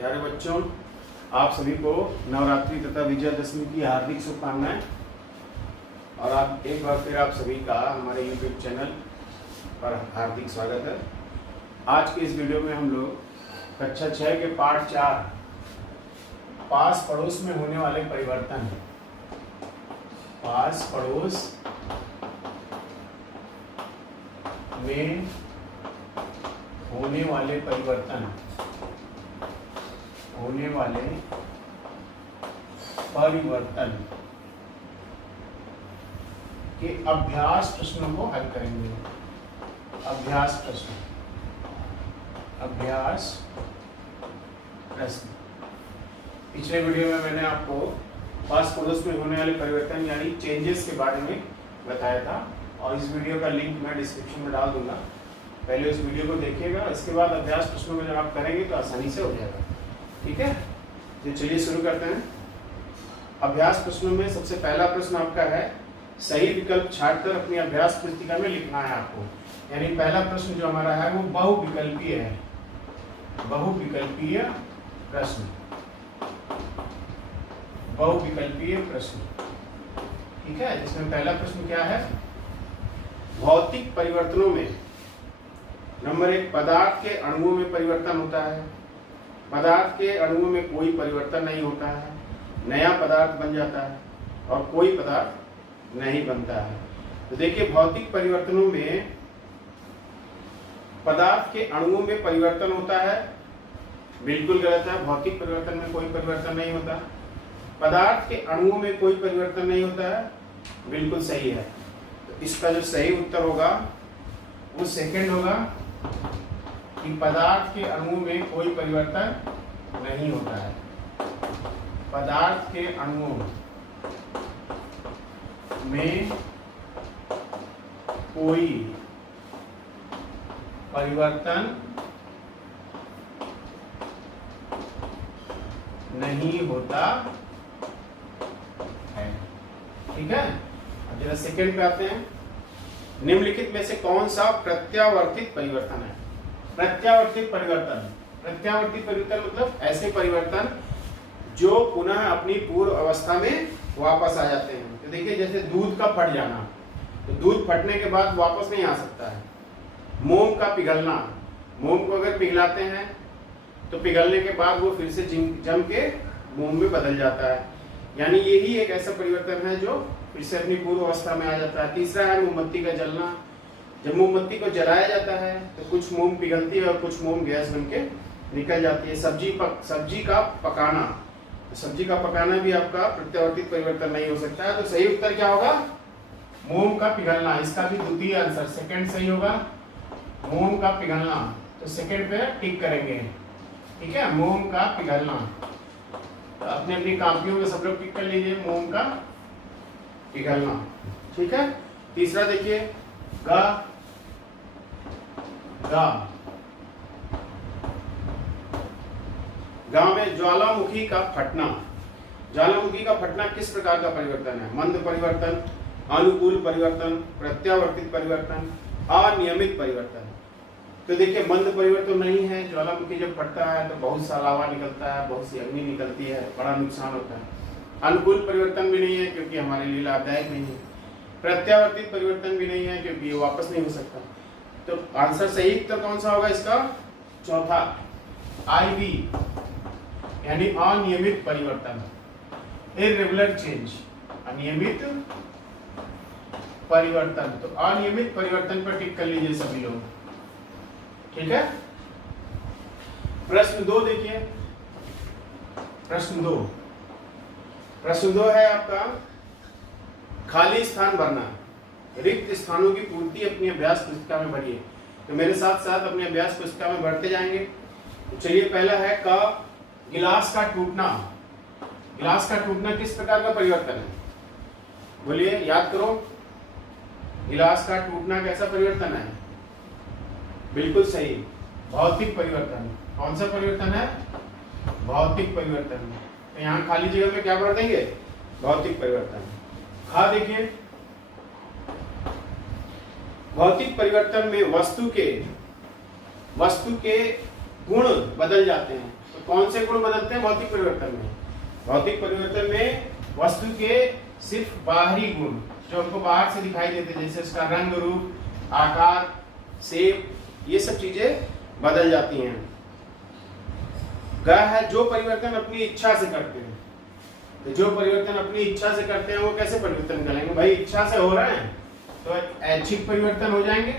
प्यारे बच्चों, आप सभी को नवरात्रि तथा विजयादशमी की हार्दिक शुभकामनाएं। और आप एक बार फिर आप सभी का हमारे YouTube चैनल पर हार्दिक स्वागत है। आज के इस वीडियो में हम लोग कक्षा 6 के पाठ 4 पास पड़ोस में होने वाले परिवर्तन, पास पड़ोस में होने वाले परिवर्तन के अभ्यास प्रश्नों को हल करेंगे। अभ्यास प्रश्न पिछले वीडियो में मैंने आपको पास पड़ोस में होने वाले परिवर्तन यानी चेंजेस के बारे में बताया था, और इस वीडियो का लिंक मैं डिस्क्रिप्शन में डाल दूंगा। पहले उस वीडियो को देखिएगा, इसके बाद अभ्यास प्रश्नों में जब आप करेंगे तो आसानी से हो जाएगा। ठीक है, तो चलिए शुरू करते हैं। अभ्यास प्रश्नों में सबसे पहला प्रश्न आपका है, सही विकल्प छांटकर अपनी अभ्यास पुस्तिका में लिखना है आपको। यानी पहला प्रश्न जो हमारा है वो बहुविकल्पीय है, बहुविकल्पीय प्रश्न, बहुविकल्पीय प्रश्न। ठीक है, जिसमें पहला प्रश्न क्या है, भौतिक परिवर्तनों में नंबर 1 पदार्थ के अणुओं में परिवर्तन होता है। पदार्थ के अणुओं में कोई परिवर्तन नहीं होता है, नया पदार्थ बन जाता है, और कोई पदार्थ नहीं बनता है। तो देखिए, भौतिक परिवर्तनों में पदार्थ के अणुओं में परिवर्तन होता है, बिल्कुल गलत है। भौतिक परिवर्तन में कोई परिवर्तन नहीं होता। पदार्थ के अणुओं में कोई परिवर्तन नहीं होता है, बिल्कुल सही है। तो इसका जो सही उत्तर होगा वो सेकंड होगा कि पदार्थ के अणुओं में कोई परिवर्तन नहीं होता है। पदार्थ के अणुओं में कोई परिवर्तन नहीं होता है। ठीक है, अब जरा सेकंड पे आते हैं। निम्नलिखित में से कौन सा प्रत्यावर्तित परिवर्तन है? प्रत्यावर्तित परिवर्तन, प्रत्यावर्तित परिवर्तन मतलब ऐसे परिवर्तन जो पुनः अपनी पूर्व अवस्था में वापस आ जाते हैं। तो देखिए, जैसे दूध का फट जाना, तो दूध फटने के बाद वापस नहीं आ सकता है। मोम का पिघलना, मोम को अगर पिघलाते हैं तो पिघलने के बाद वो फिर से जम के मोम में बदल जाता है। यानी यही एक ऐसा परिवर्तन है जो फिर से अपनी पूर्व अवस्था में आ जाता है। तीसरा है मोमबत्ती का जलना। जब मोमबत्ती को जलाया जाता है तो कुछ मोम पिघलती है और कुछ मोम गैस बनके निकल जाती है। सब्जी का पकाना, सब्जी का पकाना भी आपका प्रत्यावर्तित परिवर्तन नहीं हो सकता है। तो सही उत्तर क्या होगा? मोम का पिघलना। इसका भी द्वितीय आंसर सेकंड सही होगा, मोम का पिघलना। तो सेकंड पे टिक करेंगे। ठीक है, मोम का पिघलना। तो अपनी अपनी कॉपियों में सब लोग टिक कर लीजिए, मोम का पिघलना। ठीक है, तीसरा देखिए, गा में ज्वालामुखी का फटना। ज्वालामुखी का फटना किस प्रकार का परिवर्तन है? मंद परिवर्तन, अनुकूल परिवर्तन, प्रत्यावर्तित परिवर्तन, अनियमित परिवर्तन। तो देखिए, मंद परिवर्तन नहीं है। ज्वालामुखी जब फटता है तो बहुत सा लावा निकलता है, बहुत सी अग्नि निकलती है, बड़ा नुकसान होता है। अनुकूल परिवर्तन भी नहीं है क्योंकि हमारे लिए लाभदायक नहीं है। प्रत्यावर्तित परिवर्तन भी नहीं है क्योंकि ये वापस नहीं हो सकता। तो आंसर सही उत्तर कौन सा होगा इसका? चौथा, IV यानी अनियमित परिवर्तन, इर्रेगुलर चेंज, अनियमित परिवर्तन। तो अनियमित परिवर्तन पर टिक कर लीजिए सभी लोग। ठीक है, प्रश्न 2 देखिए। प्रश्न 2 है आपका, खाली स्थान भरना। रिक्त स्थानों की पूर्ति अपनी अभ्यास पुस्तिका में भरिए। तो मेरे साथ साथ अपनी अभ्यास पुस्तिका में भरते जाएंगे। तो चलिए, पहला है क, गिलास का टूटना। गिलास का टूटना किस प्रकार का परिवर्तन है? बोलिए, याद करो। गिलास का टूटना कैसा परिवर्तन है? बिल्कुल सही, भौतिक परिवर्तन। कौन सा परिवर्तन है? भौतिक परिवर्तन। तो यहाँ खाली जगह में क्या भर देंगे? भौतिक परिवर्तन। खा देखिए, भौतिक परिवर्तन में वस्तु के गुण बदल जाते हैं। तो कौन से गुण बदलते हैं भौतिक परिवर्तन में? भौतिक परिवर्तन में वस्तु के सिर्फ बाहरी गुण जो हमको बाहर से दिखाई देते हैं, जैसे उसका रंग, रूप, आकार, शेप, ये सब चीजें बदल जाती हैं। ग है जो परिवर्तन अपनी इच्छा से करते हैं। तो जो परिवर्तन अपनी इच्छा से करते हैं वो कैसे परिवर्तन करेंगे? भाई इच्छा से हो रहे हैं तो ऐच्छिक परिवर्तन हो जाएंगे,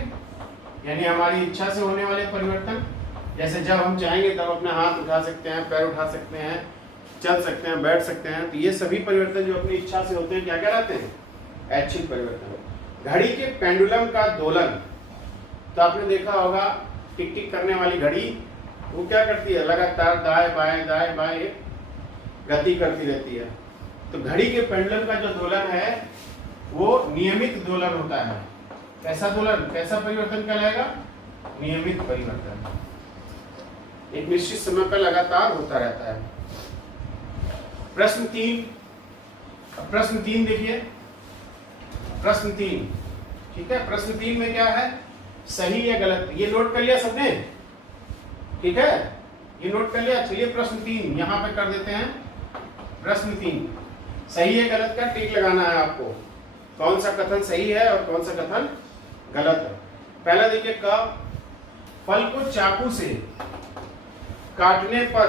यानी हमारी इच्छा से होने वाले परिवर्तन। जैसे जब हम चाहेंगे तब अपना हाथ उठा सकते हैं, पैर उठा सकते हैं, चल सकते हैं, बैठ सकते हैं। तो ये सभी परिवर्तन जो अपनी इच्छा से होते हैं क्या कहलाते हैं? ऐच्छिक परिवर्तन। घड़ी के पेंडुलम का दोलन, तो आपने देखा होगा टिक टिक करने वाली घड़ी वो क्या करती है? लगातार दाएं बाएं गति करती रहती है। तो घड़ी के पेंडुलम का जो दोलन है वो नियमित दोलन होता है। कैसा दोलन, कैसा परिवर्तन कहलाएगा? नियमित परिवर्तन, एक निश्चित समय पर लगातार होता रहता है। प्रश्न 3 देखिए, प्रश्न 3, ठीक है। प्रश्न 3 में क्या है? सही या गलत, ये नोट कर लिया सबने? ठीक है, ये नोट कर लिया। चलिए प्रश्न 3 यहां पे कर देते हैं। प्रश्न 3, सही है गलत का टिक लगाना है आपको। कौन सा कथन सही है और कौन सा कथन गलत है। पहला देखिए, क फल को चाकू से काटने पर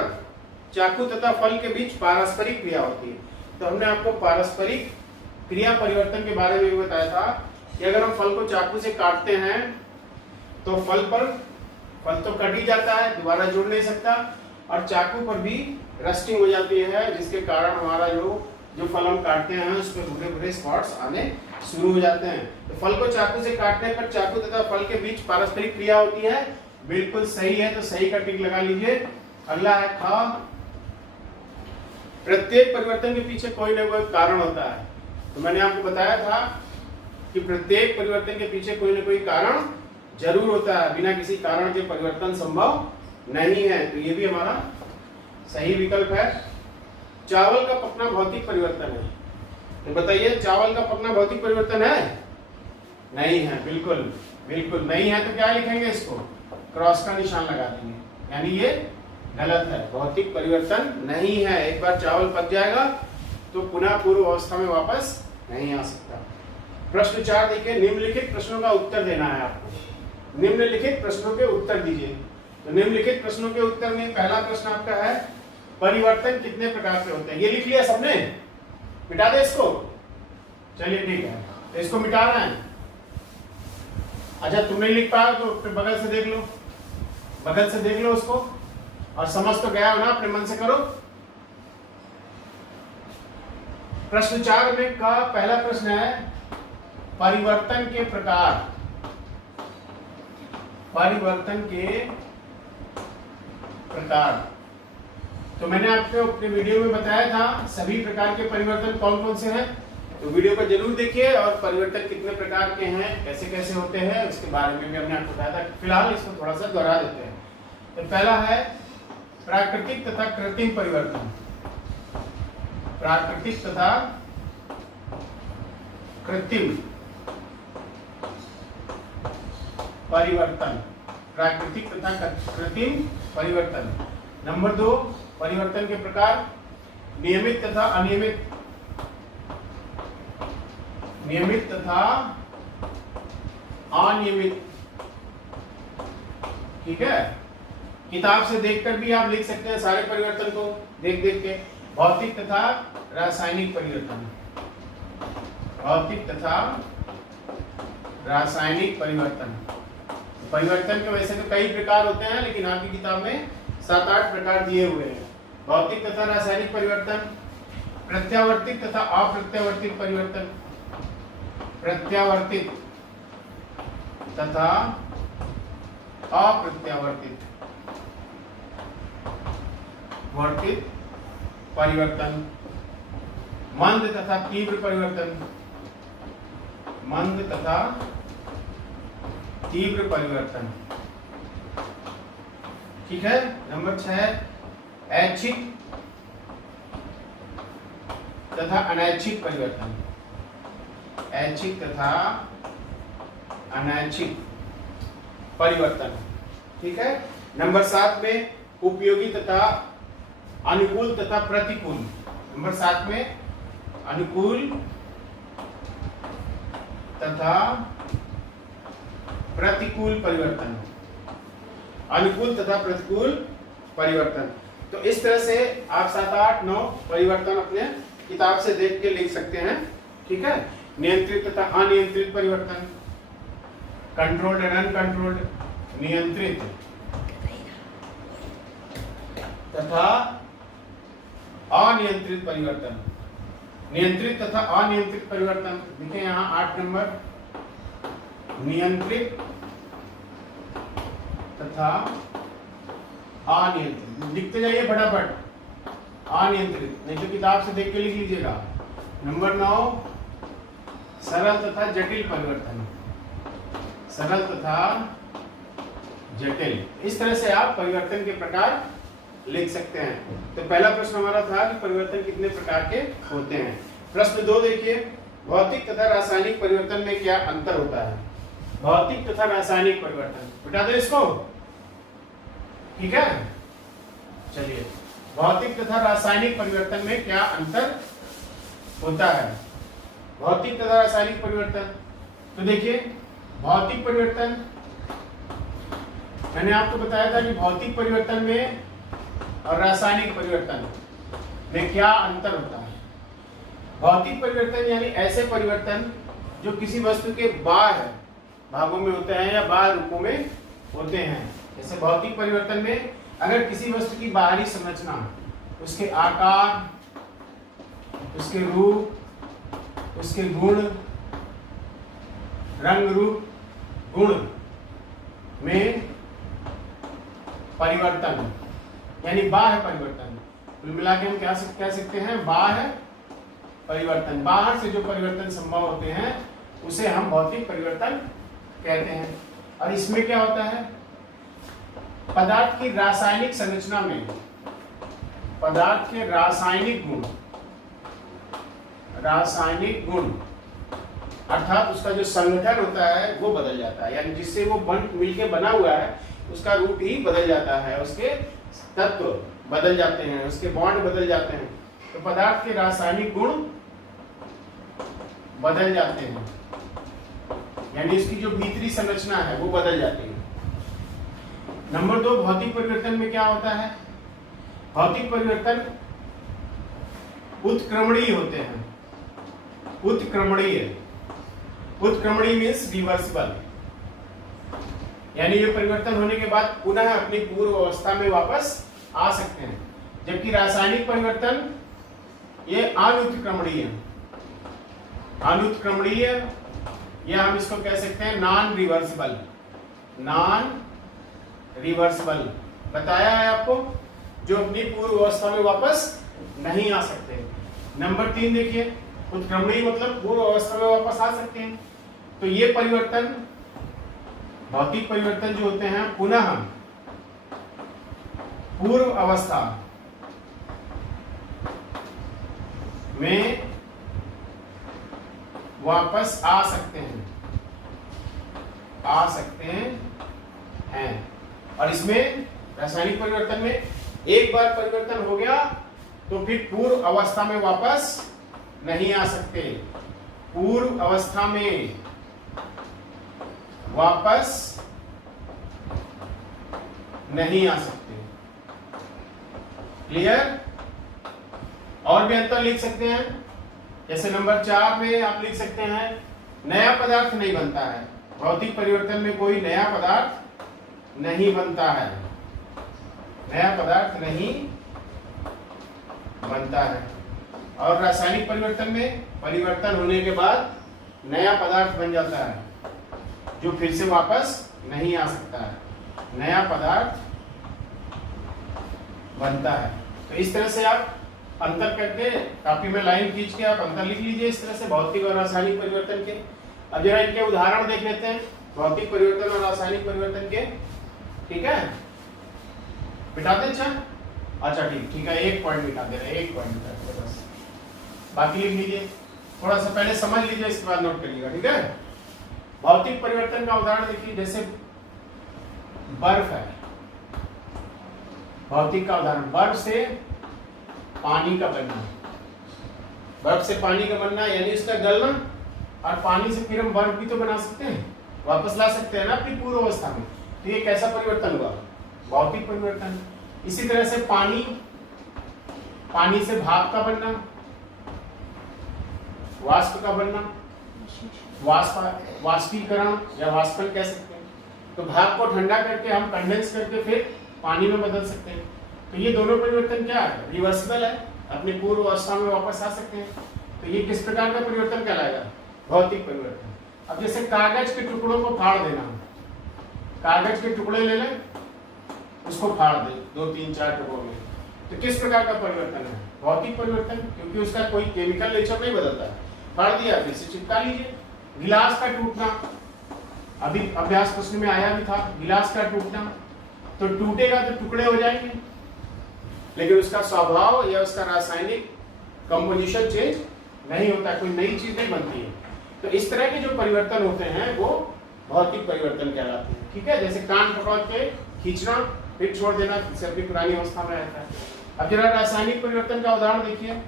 चाकू तथा फल के बीच पारस्परिक क्रिया होती है। तो हमने आपको पारस्परिक क्रिया परिवर्तन के बारे में भी बताया था कि अगर हम फल को चाकू से काटते हैं तो फल तो कट ही जाता है, दोबारा जुड़ नहीं सकता, और चाकू पर भी रस्टिंग हो जाती है, जिसके कारण हमारा जो फल हम काटते हैं उस पर भूरे भूरे स्पॉट्स आने शुरू हो जाते हैं। तो फल को चाकू से काटने पर चाकू तथा फल के बीच पारस्परिक क्रिया होती है, बिल्कुल सही है, तो सही का टिक लगा लीजिए। अगला है ख, प्रत्येक परिवर्तन के पीछे कोई ना कोई कारण होता है। तो मैंने आपको बताया था कि प्रत्येक परिवर्तन के पीछे कोई ना कोई कारण जरूर होता है, बिना किसी कारण के परिवर्तन संभव नहीं है। तो ये भी हमारा सही विकल्प है। चावल का पकना भौतिक परिवर्तन है, तो बताइए चावल का पकना भौतिक परिवर्तन है? नहीं है, बिल्कुल नहीं है। तो क्या लिखेंगे? इसको क्रॉस का निशान लगा देंगे, यानी ये गलत है, भौतिक परिवर्तन नहीं है। एक बार चावल पक जाएगा तो पुनः पूर्व अवस्था में वापस नहीं आ सकता। प्रश्न 4 देखिए, निम्नलिखित प्रश्नों का उत्तर देना है आपको। निम्नलिखित प्रश्नों के उत्तर दीजिए। तो निम्नलिखित प्रश्नों के उत्तर में पहला प्रश्न आपका है, परिवर्तन कितने प्रकार के होते हैं? ये लिख लिया सबने? मिटा दे इसको। चलिए ठीक है, तो इसको मिटाना है। अच्छा, तुम नहीं लिख पाया तो फिर बगल से देख लो, बगल से देख लो उसको, और समझ तो गया हो ना, अपने मन से करो। प्रश्न 4 में का पहला प्रश्न है, परिवर्तन के प्रकार। परिवर्तन के प्रकार, तो मैंने आपको अपने वीडियो में बताया था सभी प्रकार के परिवर्तन कौन कौन से हैं। तो वीडियो को जरूर देखिए, और परिवर्तन कितने प्रकार के हैं, कैसे कैसे होते हैं, उसके बारे में भी हमने आपको बताया था। फिलहाल इसको थोड़ा सा दोहरा देते हैं। तो पहला है प्राकृतिक तथा कृत्रिम परिवर्तन। प्राकृतिक तथा कृत्रिम परिवर्तन, प्राकृतिक तथा कृत्रिम परिवर्तन। नंबर 2, परिवर्तन के प्रकार, नियमित तथा अनियमित, नियमित तथा अनियमित। ठीक है, किताब से देखकर भी आप लिख सकते हैं सारे परिवर्तन को देख के। भौतिक तथा रासायनिक परिवर्तन, भौतिक तथा रासायनिक परिवर्तन। परिवर्तन के वैसे तो कई प्रकार होते हैं, लेकिन आपकी किताब में 7-8 प्रकार दिए हुए हैं। भौतिक तथा रासायनिक परिवर्तन, प्रत्यावर्तित तथा अप्रत्यावर्तित परिवर्तन, प्रत्यावर्तित तथा अप्रत्यावर्तित वर्तित परिवर्तन, मंद तथा तीव्र परिवर्तन, मंद तथा तीव्र परिवर्तन। ठीक है। नंबर 6, ऐच्छिक तथा अनैच्छिक परिवर्तन, ऐच्छिक तथा अनैच्छिक परिवर्तन। ठीक है, नंबर 7 में उपयोगी तथा अनुकूल तथा प्रतिकूल। नंबर 7 में अनुकूल तथा प्रतिकूल परिवर्तन, अनुकूल तथा प्रतिकूल परिवर्तन। तो इस तरह से आप 7, 8, 9 परिवर्तन अपने किताब से देख के लिख सकते हैं। ठीक है, नियंत्रित तथा अनियंत्रित परिवर्तन, कंट्रोल्ड एंड अनकंट्रोल्ड, नियंत्रित तथा अनियंत्रित परिवर्तन, नियंत्रित तथा अनियंत्रित परिवर्तन। देखिए यहाँ 8 नंबर, नियंत्रित तथा अनियंत्रित। लिखते जाइए फटाफट, अनियंत्रित, नहीं तो किताब से देख के लिख लीजिएगा। नंबर 9 सरल तथा जटिल परिवर्तन, सरल तथा जटिल। इस तरह से आप परिवर्तन के प्रकार लिख सकते हैं। तो पहला प्रश्न हमारा था कि परिवर्तन कितने प्रकार के होते हैं। प्रश्न 2 देखिए, भौतिक तथा रासायनिक परिवर्तन में क्या अंतर होता है। भौतिक तथा रासायनिक परिवर्तन, बता दो इसको। ठीक है, चलिए, भौतिक तथा रासायनिक परिवर्तन में क्या अंतर होता है। भौतिक तथा रासायनिक परिवर्तन, तो देखिए भौतिक परिवर्तन, मैंने आपको बताया था कि भौतिक परिवर्तन में और रासायनिक परिवर्तन में क्या अंतर होता है। भौतिक परिवर्तन यानी ऐसे परिवर्तन जो किसी वस्तु के बाह्य भागों में होते हैं या बाह्य रूपों में होते हैं। जैसे भौतिक परिवर्तन में अगर किसी वस्तु की बाहरी संरचना, उसके आकार, उसके रूप, उसके गुण, रंग रूप गुण में परिवर्तन यानी बाह्य परिवर्तन, कुल मिला के हम क्या कह सकते हैं, बाह्य परिवर्तन। बाहर से जो परिवर्तन संभव होते हैं उसे हम भौतिक परिवर्तन कहते हैं। और इसमें क्या होता है, पदार्थ की रासायनिक संरचना में पदार्थ के रासायनिक गुण अर्थात उसका जो संगठन होता है वो बदल जाता है, यानी जिससे वो मिलके बना हुआ है उसका रूप ही बदल जाता है, उसके तत्व बदल जाते हैं, उसके बॉन्ड बदल जाते हैं। तो पदार्थ के रासायनिक गुण बदल जाते हैं, यानी इसकी जो भीतरी संरचना है वो बदल जाती है। नंबर 2, भौतिक परिवर्तन में क्या होता है। भौतिक परिवर्तन उत्क्रमणीय होते हैं। उत्क्रमणीय मीन्स रिवर्सिबल, यानी ये परिवर्तन होने के बाद पुनः अपनी पूर्व अवस्था में वापस आ सकते हैं। जबकि रासायनिक परिवर्तन ये अनुत्क्रमणीय या हम इसको कह सकते हैं नॉन रिवर्सिबल बताया है आपको, जो अपनी पूर्व अवस्था में वापस नहीं आ सकते। नंबर 3 देखिए, उत्क्रमणीय मतलब पूर्व अवस्था में वापस आ सकते हैं। तो ये परिवर्तन, भौतिक परिवर्तन जो होते हैं पुनः पूर्व अवस्था में वापस आ सकते हैं। और इसमें रासायनिक परिवर्तन में एक बार परिवर्तन हो गया तो फिर पूर्व अवस्था में वापस नहीं आ सकते, पूर्व अवस्था में वापस नहीं आ सकते। क्लियर? और भी अंतर लिख सकते हैं, जैसे नंबर 4 में आप लिख सकते हैं नया पदार्थ नहीं बनता है। भौतिक परिवर्तन में कोई नया पदार्थ नहीं बनता है, नया पदार्थ नहीं बनता है। और रासायनिक परिवर्तन में परिवर्तन होने के बाद नया पदार्थ बन जाता है जो फिर से वापस नहीं आ सकता है, नया पदार्थ बनता है। तो इस तरह से आप अंतर करके कॉपी में लाइन खींच के आप अंतर लिख लीजिए इस तरह से भौतिक और रासायनिक परिवर्तन के। अब जरा इनके उदाहरण देख लेते हैं भौतिक परिवर्तन और रासायनिक परिवर्तन के। ठीक है, बिठाते अच्छा ठीक है, एक पॉइंट बिठा दे रहे हैं, एक पॉइंट बिठा दे रहे बस, बाकी लिख लीजिए। थोड़ा सा पहले समझ लीजिए, इसके बाद नोट करिएगा। ठीक है, भौतिक परिवर्तन का उदाहरण देखिए, जैसे बर्फ है, भौतिक का उदाहरण, बर्फ से पानी का बनना, बर्फ से पानी का बनना यानी उसका गलना, और पानी से फिर हम बर्फ भी तो बना सकते हैं, वापस ला सकते हैं ना अपनी पूर्व अवस्था में। तो ये कैसा परिवर्तन हुआ? भौतिक परिवर्तन। इसी तरह से पानी से भाप का बनना, वाष्प का बनना, वाष्पीकरण या वाष्पन कह सकते हैं। तो भाप को ठंडा करके हम कंडेंस करके फिर पानी में बदल सकते हैं। तो ये दोनों परिवर्तन क्या है? रिवर्सिबल है, अपनी पूर्व अवस्था में वापस आ सकते हैं। तो ये किस प्रकार का परिवर्तन कहलाएगा? भौतिक परिवर्तन। अब जैसे कागज के टुकड़ों को फाड़ देना, कागज के टुकड़े ले लें, उसको फाड़ दें 2, 3, 4 टुकड़ों में, तो किस प्रकार का परिवर्तन है? भौतिक परिवर्तन, क्योंकि उसका कोई केमिकल नेचर नहीं बदलता। फाड़ दिया, फिर से चिपका लीजिए। गिलास का टूटना, अभी अभ्यास प्रश्न में आया भी था, गिलास का टूटना, तो टूटेगा तो टुकड़े हो जाएंगे, लेकिन उसका स्वभाव या उसका रासायनिक कंपोजिशन चेंज नहीं होता, कोई नई चीज नहीं बनती है। तो इस तरह के जो परिवर्तन होते हैं वो भौतिक परिवर्तन कहलाते हैं। ठीक है, जैसे कान पकड़ के खींचना, फिर छोड़ देना, फिर अपनी पुरानी अवस्था में रहता है। अब जरा रासायनिक परिवर्तन का उदाहरण देखिए,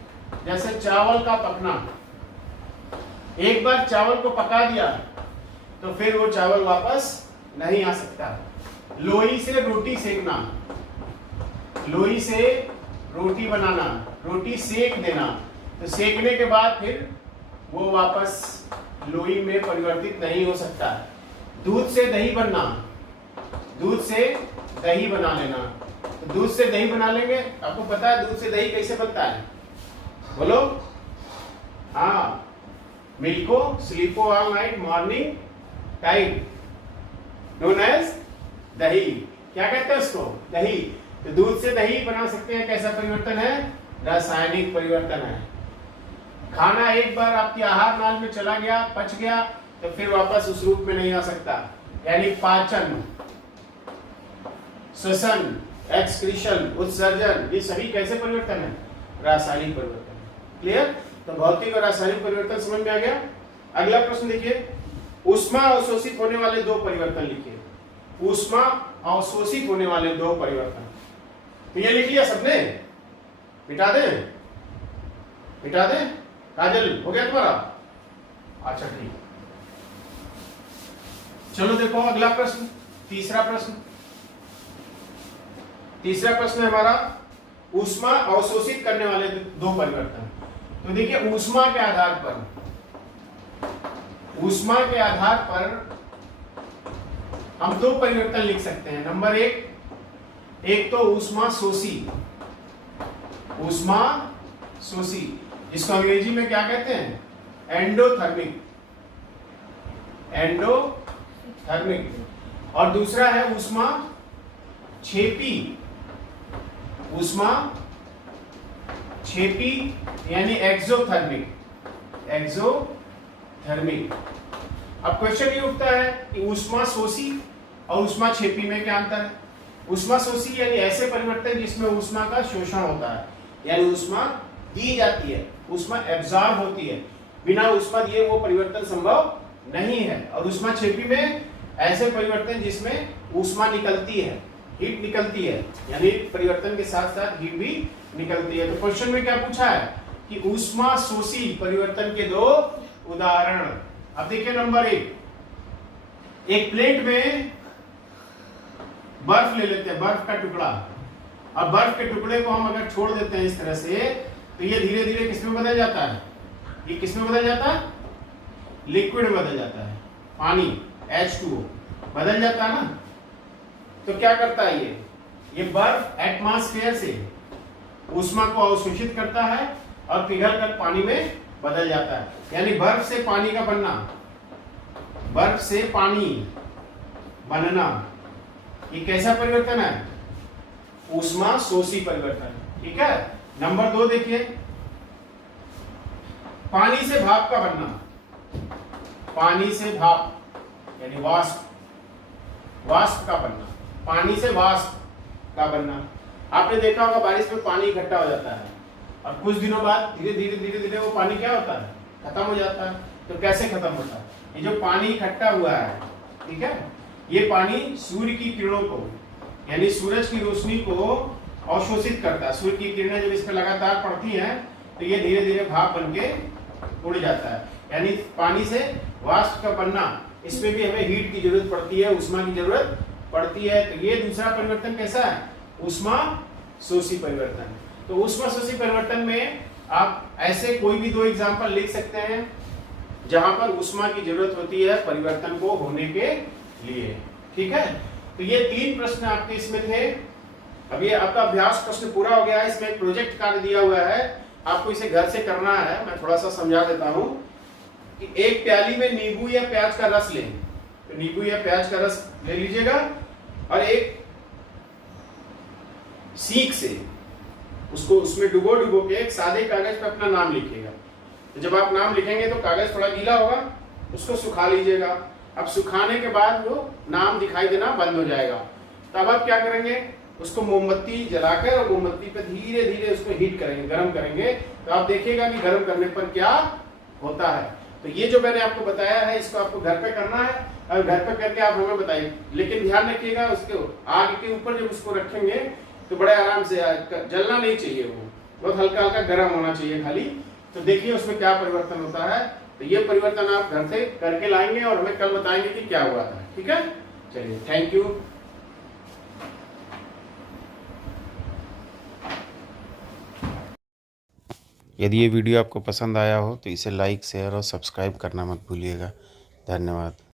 जैसे चावल का पकना। एक बार चावल को पका दिया तो फिर वो चावल वापस नहीं आ सकता। लोई से रोटी सेकना, लोई से रोटी बनाना, रोटी सेक देना, तो सेकने के बाद फिर वो वापस लोई में परिवर्तित नहीं हो सकता। दूध से दही बनना, दूध से दही बना लेना, तो दूध से दही बना लेंगे। आपको पता है दूध से दही कैसे बनता है? बोलो। हाँ, मिल्को स्लीपो all night morning time known as dahi. क्या कहते हैं उसको? दही। तो दूध से दही बना सकते हैं। कैसा परिवर्तन है? रासायनिक परिवर्तन है। खाना एक बार आपकी आहार नाल में चला गया, पच गया, तो फिर वापस उस रूप में नहीं आ सकता, यानी पाचन, श्वसन, एक्सक्रीशन, उत्सर्जन, ये सभी कैसे परिवर्तन है? रासायनिक परिवर्तन। क्लियर? तो भौतिक और रासायनिक परिवर्तन समझ में आ गया। अगला प्रश्न देखिए, ऊष्मा अवशोषित होने वाले दो परिवर्तन लिखिए। ऊष्मा अवशोषित होने वाले दो परिवर्तन। तो ये लिख लिया सबने? मिटा दें? मिटा दें? काजल हो गया तुम्हारा? अच्छा ठीक। चलो देखो अगला प्रश्न, तीसरा प्रश्न। तीसरा प्रश्न है हमारा ऊष्मा अवशोषित करने वाले दो परिवर्तन। तो देखिए ऊष्मा के आधार पर, ऊष्मा के आधार पर हम दो परिवर्तन लिख सकते हैं। नंबर एक तो ऊष्मा शोषी, ऊष्मा शोषी, जिसको अंग्रेजी में क्या कहते हैं? Endothermic, endothermic. और दूसरा है ऊष्मा क्षेपी, ऊष्मा क्षेपी यानी एक्सोथर्मिक, एक्सोथर्मिक। अब क्वेश्चन ये उठता है कि ऊष्मा शोषी और ऊष्मा क्षेपी में क्या अंतर है? ऊष्मा शोषी यानी ऐसे परिवर्तन जिसमें ऊष्मा का शोषण होता है, यानी ऊष्मा दी जाती है, ऊष्मा एब्जॉर्ब होती है, बिना ऊष्मा दिए वो परिवर्तन संभव नहीं है। और ऊष्मा क्षेपी में ऐसे परिवर्तन जिसमें ऊष्मा निकलती है, हीट निकलती है, यानी परिवर्तन के साथ साथ हीट भी निकलती है। तो क्वेश्चन में क्या पूछा है कि ऊष्मा शोषी परिवर्तन के दो उदाहरण। अब देखिए नंबर एक प्लेट में बर्फ ले लेते हैं, बर्फ का टुकड़ा। अब बर्फ के टुकड़े को हम अगर छोड़ देते हैं इस तरह से, तो ये धीरे धीरे किसमें बदल जाता है? ये किसमें बदल जाता है? लिक्विड में बदल जाता है, पानी H2O बदल जाता है ना। तो क्या करता है ये बर्फ एटमॉस्फेयर से ऊष्मा को अवशोषित करता है और पिघलकर पानी में बदल जाता है। यानी बर्फ से पानी का बनना, बर्फ से पानी बनना, ये कैसा परिवर्तन है? ऊष्मा शोषी परिवर्तन। ठीक है। नंबर 2 देखिए, पानी से भाप का बनना, पानी से भाप यानी वाष्प, वाष्प का बनना, पानी से वाष्प का बनना। आपने देखा होगा बारिश में पानी इकट्ठा हो जाता है और कुछ दिनों बाद धीरे धीरे वो पानी क्या होता है? खत्म हो जाता है। तो कैसे खत्म होता है? ये जो पानी इकट्ठा हुआ है, ठीक है, ये पानी सूर्य की किरणों को यानी सूरज की रोशनी को अवशोषित करता है। सूर्य की किरणें जब इस पर लगातार पड़ती हैं तो ये धीरे धीरे भाप बन के उड़ जाता है। यानी पानी से वाष्प का बनना, इसमें भी हमें हीट की जरूरत पड़ती है, उष्मा की जरूरत पड़ती है। तो ये दूसरा परिवर्तन कैसा है? उष्मा शोषी परिवर्तन। तो उष्मा शोषी परिवर्तन में आप ऐसे कोई भी 2 एग्जाम्पल लिख सकते हैं जहां पर उष्मा की जरूरत होती है परिवर्तन को होने के लिए। ठीक है, तो ये 3 प्रश्न आपके इसमें थे। अब ये आपका अभ्यास प्रश्न पूरा हो गया है। इसमें एक प्रोजेक्ट कार्य दिया हुआ है, आपको इसे घर से करना है। मैं थोड़ा सा समझा देता हूं कि एक प्याली में नींबू या प्याज का रस लें। तो नींबू या प्याज का रस ले लीजिएगा और एक सीख से उसको उसमें डुबो के एक सादे कागज पे अपना नाम लिखिएगा। तो जब आप नाम लिखेंगे तो कागज थोड़ा गीला होगा, उसको सुखा लीजिएगा। अब सुखाने के बाद वो नाम दिखाई देना बंद हो जाएगा। तब आप क्या करेंगे? उसको मोमबत्ती जलाकर और मोमबत्ती पे धीरे धीरे उसको हीट करेंगे, गर्म करेंगे। तो आप देखिएगा कि गर्म करने पर क्या होता है। तो ये जो मैंने आपको बताया है इसको आपको घर पे करना है और घर पे करके आप हमें बताइए। लेकिन ध्यान रखिएगा उसके आग के ऊपर जब उसको रखेंगे तो बड़े आराम से, जलना नहीं चाहिए, वो बहुत हल्का हल्का गर्म होना चाहिए खाली। तो देखिए उसमें क्या परिवर्तन होता है। तो ये परिवर्तन आप घर से करके लाएंगे और हमें कल बताएंगे कि क्या हुआ था। ठीक है, चलिए, थैंक यू। यदि ये वीडियो आपको पसंद आया हो तो इसे लाइक, शेयर और सब्सक्राइब करना मत भूलिएगा। धन्यवाद।